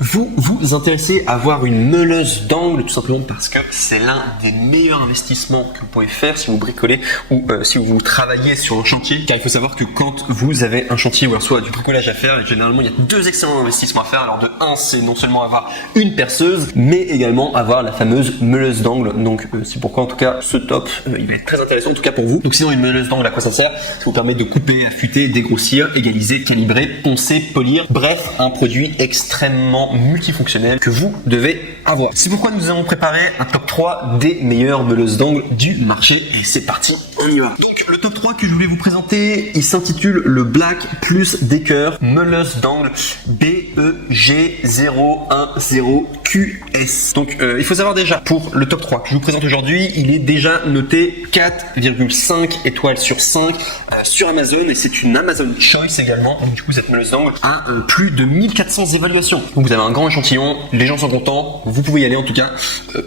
Vous vous intéressez à avoir une meuleuse d'angle tout simplement parce que c'est l'un des meilleurs investissements que vous pouvez faire si vous bricolez ou si vous travaillez sur un chantier. Car il faut savoir que quand vous avez un chantier ou soit du bricolage à faire, généralement il y a deux excellents investissements à faire. Alors de un, c'est non seulement avoir une perceuse, mais également avoir la fameuse meuleuse d'angle. Donc c'est pourquoi en tout cas ce top, il va être très intéressant en tout cas pour vous. Donc sinon une meuleuse d'angle, à quoi ça sert? Ça vous permet de couper, affûter, dégrossir, égaliser, calibrer, poncer, polir. Bref, un produit extrêmement multifonctionnel que vous devez avoir. C'est pourquoi nous avons préparé un top 3 des meilleures meuleuses d'angle du marché. Et c'est parti, on y va. Donc le top 3 que je voulais vous présenter, il s'intitule le Black Plus Decker meuleuse d'angle BEG010QS. Donc il faut savoir déjà pour le top 3 que je vous présente aujourd'hui, il est déjà noté 4,5 étoiles sur 5 sur Amazon et c'est une Amazon Choice également. Donc du coup cette meuleuse d'angle a plus de 1400 évaluations. Donc vous avez un grand échantillon, les gens sont contents, vous pouvez y aller en tout cas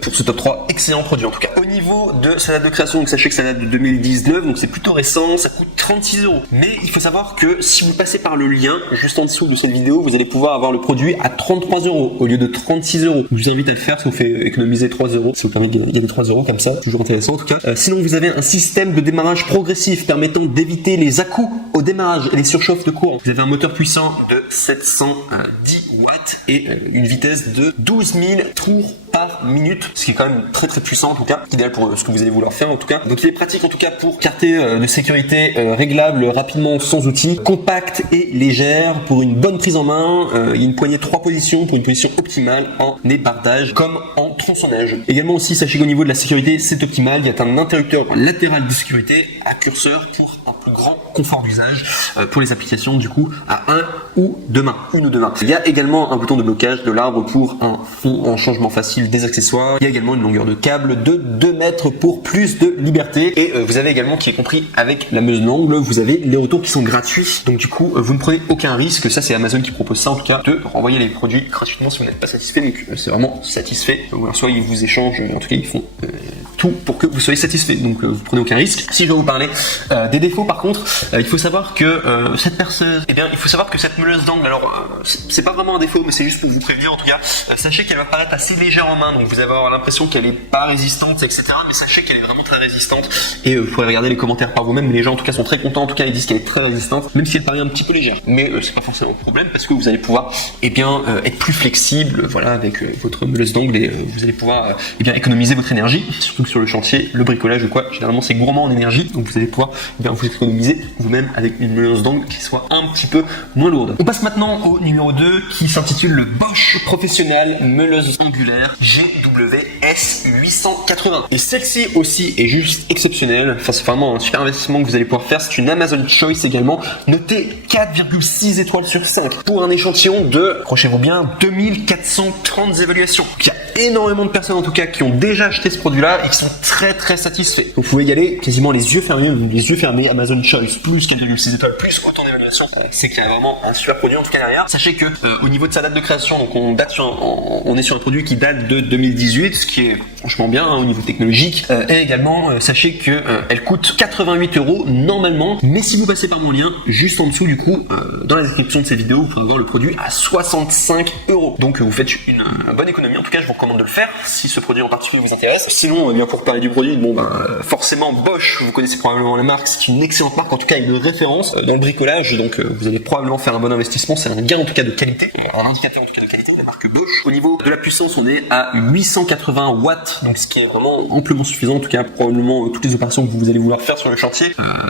pour ce top 3, excellent produit en tout cas. Au niveau de sa date de création, donc sachez que ça date de 2019, donc c'est plutôt récent, ça coûte 36 €. Mais il faut savoir que si vous passez par le lien juste en dessous de cette vidéo, vous allez pouvoir avoir le produit à 33 € au lieu de 36 €. Je vous invite à le faire, ça vous fait économiser 3 €, ça vous permet de gagner 3 € comme ça, toujours intéressant en tout cas. Sinon vous avez un système de démarrage progressif permettant d'éviter les à-coups au démarrage et les surchauffes de courant. Vous avez un moteur puissant de 710 watts et une vitesse de 12 000 tours par minute, ce qui est quand même très puissant en tout cas, idéal pour ce que vous allez vouloir faire en tout cas. Donc il est pratique en tout cas pour carter de sécurité réglable rapidement sans outils, compact et légère pour une bonne prise en main. Il y a une poignée 3 positions pour une position optimale en ébardage comme en tronçonnage. Également aussi sachez qu'au niveau de la sécurité c'est optimal, il y a un interrupteur latéral de sécurité à curseur pour un plus grand confort d'usage pour les applications du coup à une ou deux mains. Il y a également un bouton de blocage de l'arbre pour un fond en changement facile des accessoires. Il y a également une longueur de câble de 2 mètres pour plus de liberté et vous avez également, qui est compris avec la meuleuse d'angle, vous avez les retours qui sont gratuits, donc du coup vous ne prenez aucun risque. Ça c'est Amazon qui propose ça en tout cas, de renvoyer les produits gratuitement si vous n'êtes pas satisfait. Donc c'est vraiment satisfait, soit ils vous échangent, en tout cas ils font tout pour que vous soyez satisfait, donc vous prenez aucun risque. Si je dois vous parler des défauts par contre, il faut savoir que cette perceuse, il faut savoir que cette meuleuse d'angle, alors c'est pas vraiment un défaut mais c'est juste pour vous prévenir en tout cas, sachez qu'elle va paraître assez légère en main, donc vous allez avoir l'impression qu'elle est pas résistante etc, mais sachez qu'elle est vraiment très résistante et vous pourrez regarder les commentaires par vous-même, mais les gens en tout cas sont très contents, en tout cas ils disent qu'elle est très résistante même si elle paraît un petit peu légère, mais c'est pas forcément un problème parce que vous allez pouvoir être plus flexible voilà avec votre meuleuse d'angle et vous allez pouvoir économiser votre énergie, surtout que sur le chantier, le bricolage ou quoi, généralement c'est gourmand en énergie, donc vous allez pouvoir vous économiser vous-même avec une meuleuse d'angle qui soit un petit peu moins lourde. On passe maintenant au numéro 2 qui s'intitule le Bosch Professionnel meuleuse angulaire GWS 880. Et celle-ci aussi est juste exceptionnelle, enfin c'est vraiment un super investissement que vous allez pouvoir faire. C'est une Amazon Choice également, notée 4,6 étoiles sur 5 pour un échantillon de, accrochez-vous bien, 2430 évaluations. Il y a énormément de personnes en tout cas qui ont déjà acheté ce produit-là et qui sont très satisfaits. Donc vous pouvez y aller quasiment les yeux fermés, Amazon Choice plus 4,6 étoiles plus autant d'évaluation. C'est qu'il y a vraiment un super produit en tout cas derrière. Sachez que au niveau de sa date de création, donc on est sur un produit qui date de 2018, ce qui est franchement bien au niveau technologique. Et également sachez que elle coûte 88 € normalement, mais si vous passez par mon lien juste en dessous du coup dans la description de cette vidéo, vous pourrez avoir le produit à 65 €. Donc vous faites une bonne économie. En tout cas, je vous recommande de le faire si ce produit en particulier vous intéresse. Sinon, pour parler du produit, forcément Bosch, vous connaissez probablement la marque, c'est une excellente marque, en tout cas une référence dans le bricolage, donc vous allez probablement faire un bon investissement. C'est un gain en tout cas de qualité, un indicateur en tout cas de qualité, la marque Bosch. Au niveau de la puissance, on est à 880 watts, donc ce qui est vraiment amplement suffisant, en tout cas probablement toutes les opérations que vous allez vouloir faire sur le chantier.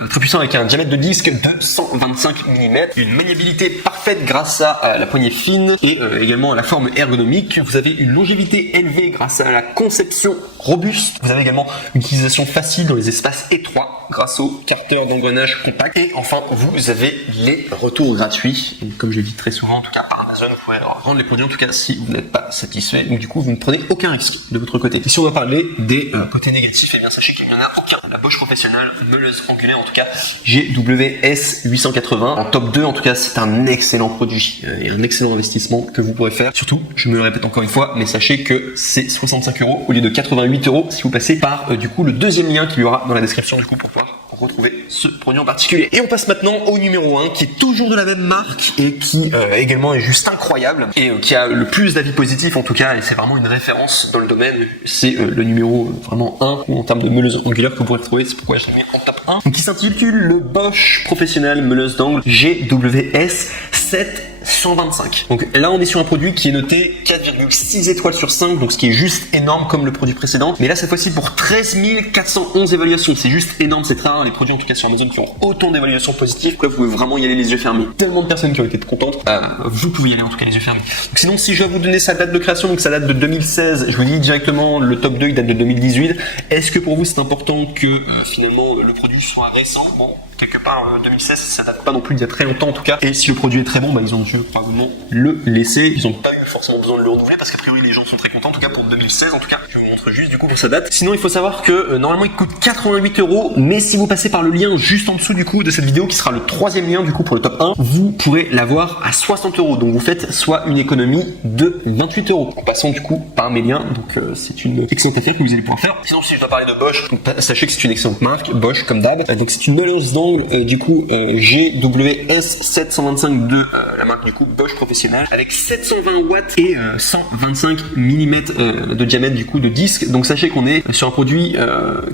Très puissant avec un diamètre de disque de 125 mm, une maniabilité parfaite grâce à la poignée fine et également à la forme ergonomique. Vous avez une longévité élevée grâce à la conception robuste. Vous avez également une utilisation facile dans les espaces étroits grâce au carter d'engrenage compact. Et enfin, vous avez les retours gratuits. Et comme je l'ai dit très souvent, en tout cas par Amazon, vous pouvez rendre les produits en tout cas si vous n'êtes pas satisfait. Donc du coup, vous ne prenez aucun risque de votre côté. Et si on va parler des côtés négatifs, sachez qu'il n'y en a aucun. La Bosch Professionnelle meuleuse angulaire, en tout cas GWS 880 en top 2, en tout cas c'est un excellent produit et un excellent investissement que vous pourrez faire. Surtout, je me le répète encore une fois, mais sachez que c'est 65 € au lieu de 88 € si vous passez par du coup le deuxième lien qu'il y aura dans la description du coup pour pouvoir retrouver ce produit en particulier. Et on passe maintenant au numéro 1 qui est toujours de la même marque et qui également est juste incroyable et qui a le plus d'avis positifs en tout cas, et c'est vraiment une référence dans le domaine. C'est le numéro vraiment 1 en termes de meuleuse angulaire que vous pourrez retrouver, c'est pourquoi je l'ai mis en top 1. Donc, qui s'intitule le Bosch Professionnel Meuleuse d'angle GWS 725. Donc là on est sur un produit qui est noté 4,6 étoiles sur 5, donc ce qui est juste énorme comme le produit précédent, mais là cette fois-ci pour 13 411 évaluations, c'est juste énorme, c'est très rare les produits en tout cas sur Amazon qui ont autant d'évaluations positives, donc là vous pouvez vraiment y aller les yeux fermés. Tellement de personnes qui ont été contentes, vous pouvez y aller en tout cas les yeux fermés. Donc sinon si je dois vous donner sa date de création, donc ça date de 2016, je vous dis directement le top 2 il date de 2018. Est-ce que pour vous c'est important que finalement le produit soit récent? Bon, quelque part 2016 ça date pas non plus d'il y a très longtemps en tout cas, et si le produit est très bon, ils ont dû probablement le laisser, ils ont pas eu forcément besoin de le renouveler parce qu'a priori les gens sont très contents en tout cas pour 2016 en tout cas. Je vous montre juste du coup pour sa date. Sinon il faut savoir que normalement il coûte 88 €, mais si vous passez par le lien juste en dessous du coup de cette vidéo qui sera le troisième lien du coup pour le top 1, vous pourrez l'avoir à 60 €, donc vous faites soit une économie de 28 € en passant du coup par mes liens, donc c'est une excellente affaire que vous allez pouvoir faire. Sinon si je dois parler de Bosch, donc, sachez que c'est une excellente marque, Bosch comme d'hab, donc c'est une meuleuse d'angle du coup GWS 725 de la marque du coup Bosch Professionnel avec 720 watts et 125 mm de diamètre du coup de disque. Donc sachez qu'on est sur un produit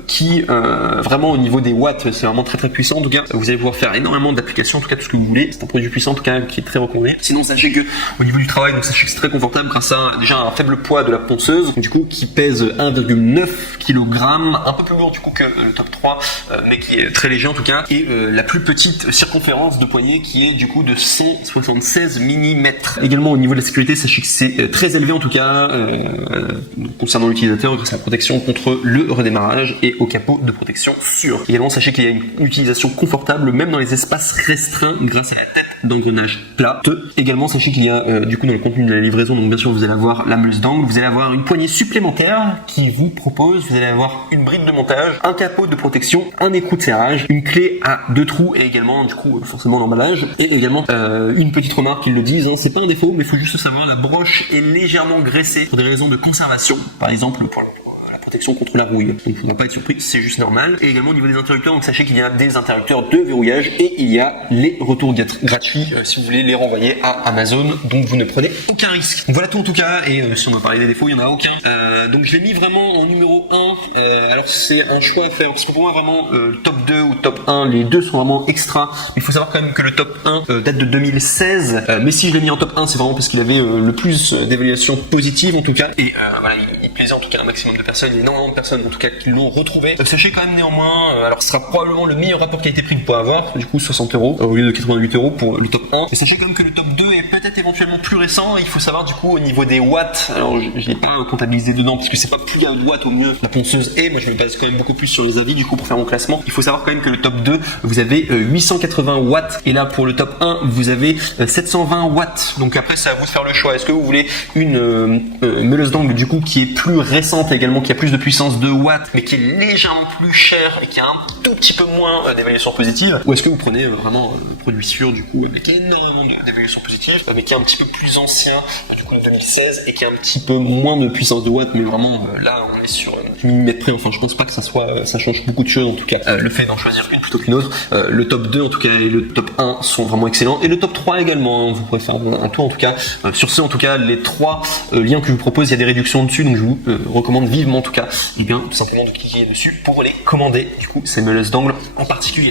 qui vraiment au niveau des watts c'est vraiment très très puissant. En tout cas vous allez pouvoir faire énormément d'applications, en tout cas tout ce que vous voulez. C'est un produit puissant en tout cas qui est très recommandé. Sinon sachez que au niveau du travail, donc sachez que c'est très confortable grâce à déjà un faible poids de la ponceuse du coup qui pèse 1,9 kg, un peu plus lourd du coup que le top 3 mais qui est très léger en tout cas, et la plus petite circonférence de poignée qui est du coup de 176 mm. Également au niveau de la sécurité, sachez que c'est très élevé en tout cas concernant l'utilisateur grâce à la protection contre le redémarrage et au capot de protection sûr. Également sachez qu'il y a une utilisation confortable même dans les espaces restreints grâce à la tête d'engrenage plate. Également sachez qu'il y a du coup dans le contenu de la livraison, donc bien sûr vous allez avoir la meuleuse d'angle, vous allez avoir une poignée supplémentaire qui vous propose, vous allez avoir une bride de montage, un capot de protection, un écrou de serrage, une clé à 2 trous et également du coup forcément l'emballage, et également une petite remarque, ils le disent, c'est pas un défaut mais il faut juste savoir, la broche est légèrement graissée pour des raisons de conservation, par exemple pour protection contre la rouille. Donc il ne faudra pas être surpris, c'est juste normal. Et également au niveau des interrupteurs, donc sachez qu'il y a des interrupteurs de verrouillage et il y a les retours gratuits si vous voulez les renvoyer à Amazon, donc vous ne prenez aucun risque. Donc voilà tout en tout cas, et si on doit parler des défauts, il n'y en a aucun. Donc je l'ai mis vraiment en numéro 1. Alors c'est un choix à faire, parce que pour moi vraiment top 2 ou top 1, les deux sont vraiment extra. Il faut savoir quand même que le top 1 date de 2016, mais si je l'ai mis en top 1, c'est vraiment parce qu'il avait le plus d'évaluations positives en tout cas, et voilà, il plaisait en tout cas un maximum de personnes, énormément de personnes en tout cas qui l'ont retrouvé. Sachez quand même néanmoins, alors ce sera probablement le meilleur rapport qualité-prix que vous pouvez avoir, du coup 60 € au lieu de 88 € pour le top 1. Mais sachez quand même que le top 2 est peut-être éventuellement plus récent. Il faut savoir du coup au niveau des watts, alors je l'ai pas comptabilisé dedans puisque c'est pas plus il y a de watts au mieux la ponceuse est, moi je me base quand même beaucoup plus sur les avis du coup pour faire mon classement. Il faut savoir quand même que le top 2 vous avez 880 watts et là pour le top 1 vous avez 720 watts. Donc après c'est à vous de faire le choix. Est-ce que vous voulez une meuleuse d'angle du coup qui est plus récente également, qui a plus de puissance de watts mais qui est légèrement plus cher et qui a un tout petit peu moins d'évaluation positive, ou est-ce que vous prenez vraiment un produit sûr du coup avec énormément d'évaluation positive mais qui est un petit peu plus ancien du coup de 2016 et qui a un petit peu moins de puissance de watts, mais vraiment là on est sur millimètre près. Enfin je pense pas que ça change beaucoup de choses en tout cas, le fait d'en choisir une plutôt qu'une autre. Le top 2 en tout cas et le top 1 sont vraiment excellents, et le top 3 également, vous pourrez faire un tour en tout cas. Sur ce en tout cas les 3 liens que je vous propose, il y a des réductions dessus, donc je vous recommande vivement en tout cas, et bien tout simplement de cliquer dessus pour les commander du coup ces meuleuses d'angle en particulier.